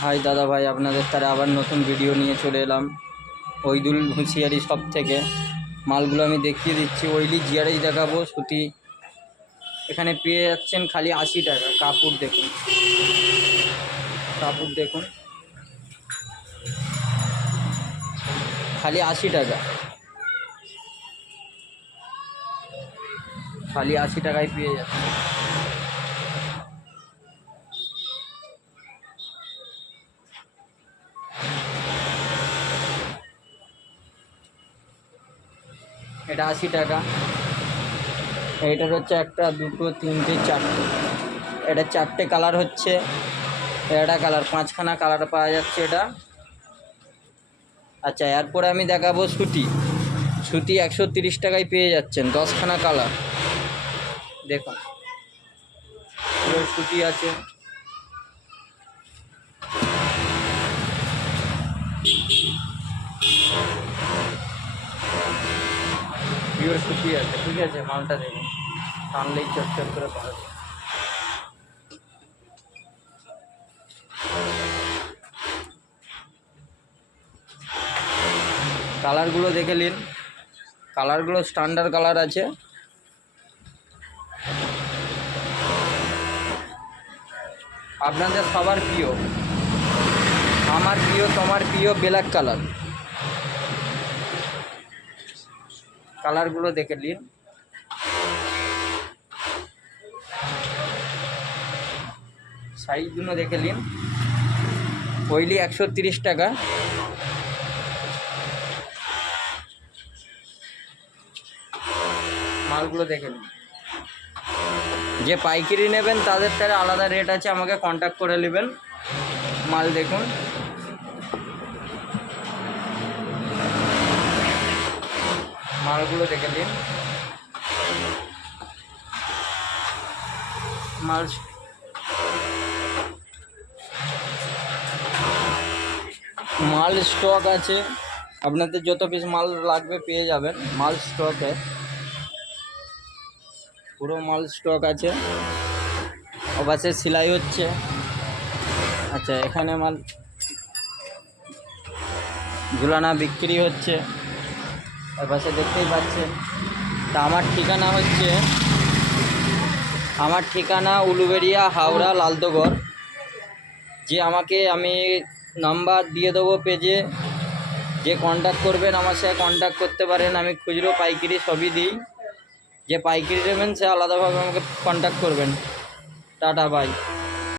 High দাদা ভাই, আপনাদের তারা আবার নতুন ভিডিও নিয়ে চলে এলাম ওইদুল হুঁশিয়ারি সব থেকে। মালগুলো আমি দেখিয়ে দিচ্ছি। ওইলি জিয়ারেই দেখাবো। সুতি এখানে পেয়ে যাচ্ছেন খালি 80 টাকা। কাপড় দেখুন, কাপড় দেখুন, খালি 80 টাকা, খালি 80 টাকায় পেয়ে যাচ্ছে। এটা 80 টাকা। এইটার হচ্ছে একটা, দুটো, তিনটে, চারটে। এটা চারটে কালার হচ্ছে। এটা কালার, 5খানা কালার পাওয়া যাচ্ছে এটা। আচ্ছা, এরপরে আমি দেখাবো সুতি। সুতি 130 টাকায় পেয়ে যাচ্ছেন, 10খানা কালার। দেখুন, সুতি আছে। পিওর সুতি আছে, ঠিক আছে। মালটা দেখুন, টানলেই চটচট করে পাওয়া যায়। কালারগুলো দেখে নিন, কালারগুলো স্ট্যান্ডার্ড কালার আছে। আপনাদের সবার প্রিয়, আমার প্রিয়, তোমার প্রিয় ব্ল্যাক কালার। কালারগুলো দেখে নিন। সাইজগুলো দেখে নিন। ওইলি 130 টাকা। মালগুলো দেখে নিন। যে পাইকারি নেবেন তাদের তারা আলাদা রেট আছে, আমাকে কন্ট্যাক্ট করে নেবেন। মাল দেখুন, মালগুলো দেখে নিন। মাল মাল স্টক আছে, আপনাদের যত পিস মাল লাগবে পেয়ে যাবেন। মাল স্টকে, পুরো মাল স্টক আছে। ওপাশে সেলাই হচ্ছে। আচ্ছা, এখানে মাল ঝুলানা বিক্রি হচ্ছে, এপাশে দেখতেই পাচ্ছেন। তা আমার ঠিকানা উলুবেড়িয়া, হাওড়া, লালদগড়। যে আমি নাম্বার দিয়ে দেবো পেজে, যে কন্ট্যাক্ট করবেন আমার সাথে কন্ট্যাক্ট করতে পারেন। আমি খুচরো পাইকারি সবই দিই। যে পাইকারি নেবেন সে আলাদাভাবে আমাকে কন্ট্যাক্ট করবেন। Tata, by.